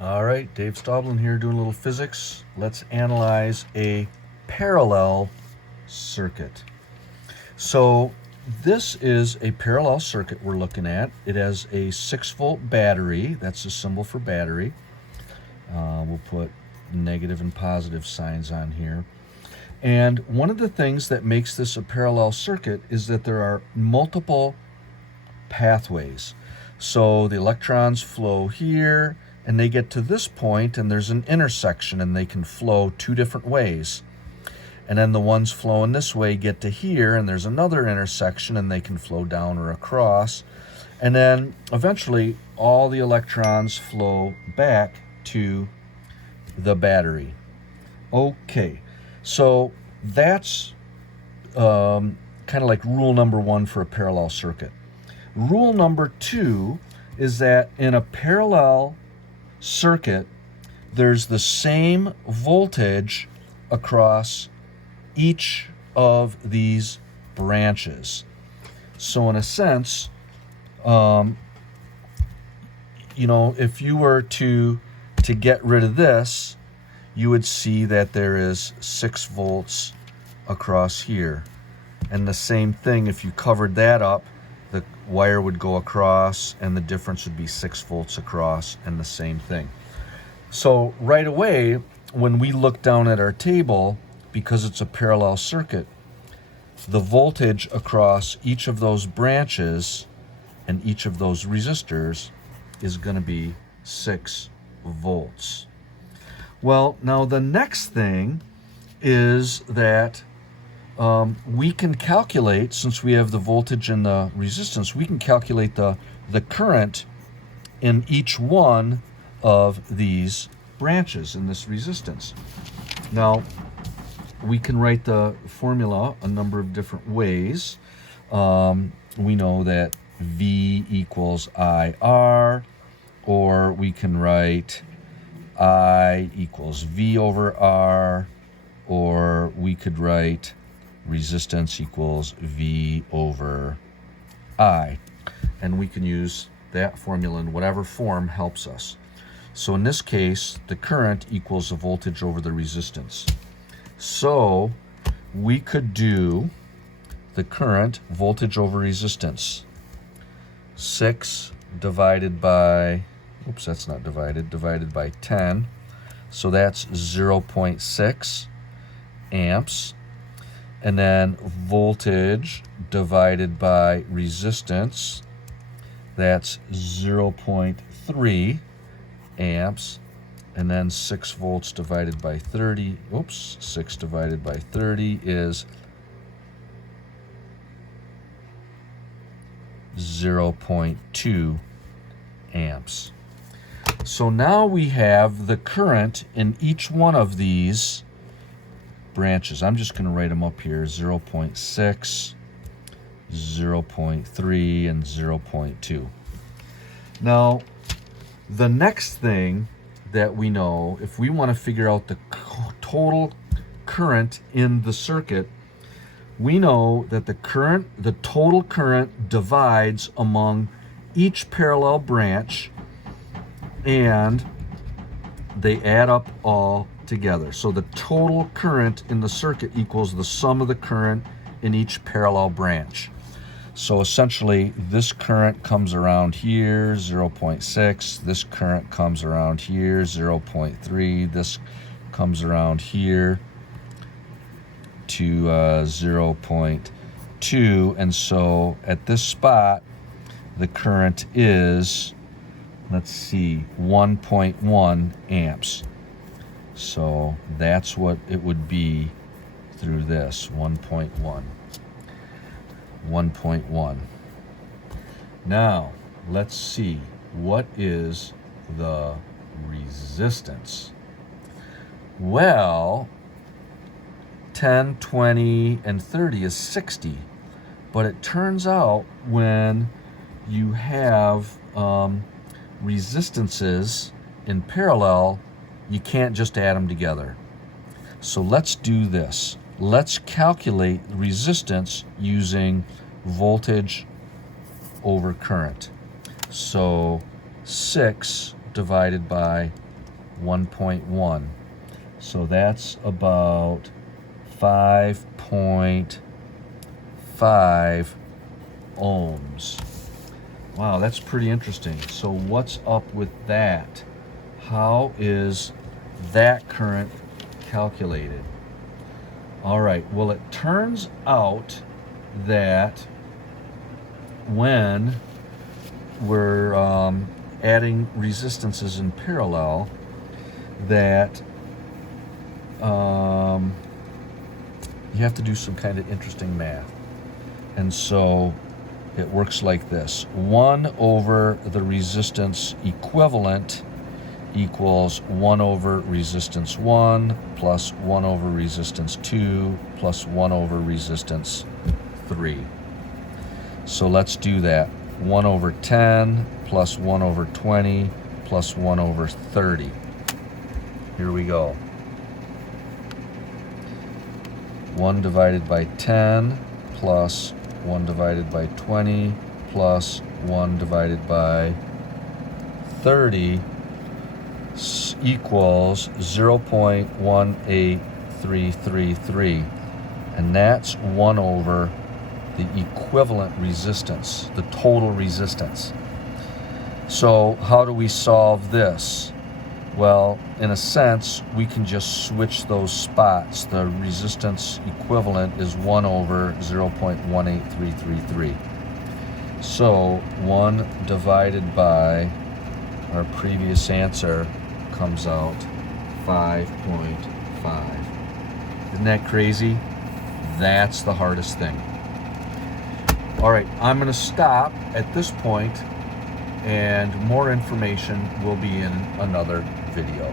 All right, Dave Staublin here doing a little physics. Let's analyze a parallel circuit. So this is a parallel circuit we're looking at. It has a 6-volt battery. That's the symbol for battery. We'll put negative and positive signs on here. And one of the things that makes this a parallel circuit is that there are multiple pathways. So the electrons flow here, and they get to this point, and there's an intersection, and they can flow two different ways. And then the ones flowing this way get to here, and there's another intersection, and they can flow down or across. And then eventually, all the electrons flow back to the battery. Okay, so that's kind of like rule number one for a parallel circuit. Rule number two is that in a parallel circuit, there's the same voltage across each of these branches. So in a sense, if you were to get rid of this, you would see that there is 6 volts across here. And the same thing, if you covered that up, the wire would go across and the difference would be 6 volts across, and the same thing. So right away, when we look down at our table, because it's a parallel circuit, the voltage across each of those branches and each of those resistors is going to be 6 volts. Well, now the next thing is that we can calculate, since we have the voltage and the resistance, we can calculate the current in each one of these branches in this resistance. Now, we can write the formula a number of different ways. We know that V equals IR, or we can write I equals V over R, or we could write resistance equals V over I. And we can use that formula in whatever form helps us. So in this case, the current equals the voltage over the resistance. So we could do the current, voltage over resistance. 6 divided by, divided by 10. So that's 0.6 amps. And then voltage divided by resistance, that's 0.3 amps. And then 6 volts divided by 30, 6 divided by 30 is 0.2 amps. So now we have the current in each one of these branches. I'm just going to write them up here: 0.6, 0.3, and 0.2. Now, the next thing that we know, if we want to figure out the total current in the circuit, we know that the total current divides among each parallel branch, and they add up all together. So the total current in the circuit equals the sum of the current in each parallel branch. So essentially, this current comes around here, 0.6. This current comes around here, 0.3. This comes around here to 0.2. And so at this spot, the current is, 1.1 amps. So that's what it would be through this, 1.1. Now, let's see, what is the resistance? Well, 10, 20, and 30 is 60. But it turns out when you have resistances in parallel, you can't just add them together. So let's do this. Let's calculate resistance using voltage over current. So 6 divided by 1.1. So that's about 5.5 ohms. Wow, that's pretty interesting. So what's up with that? How is that current calculated? All right, well, it turns out that when we're adding resistances in parallel, that you have to do some kind of interesting math. And so it works like this. 1 over the resistance equivalent equals 1 over resistance 1 plus 1 over resistance 2 plus 1 over resistance 3. So let's do that. 1 over 10 plus 1 over 20 plus 1 over 30. Here we go. 1 divided by 10 plus 1 divided by 20 plus 1 divided by 30 equals 0.18333, and that's 1 over the equivalent resistance, the total resistance. So how do we solve this? Well, in a sense, we can just switch those spots. The resistance equivalent is 1 over 0.18333. So 1 divided by our previous answer comes out 5.5. Isn't that crazy? That's the hardest thing. All right, I'm going to stop at this point, and more information will be in another video.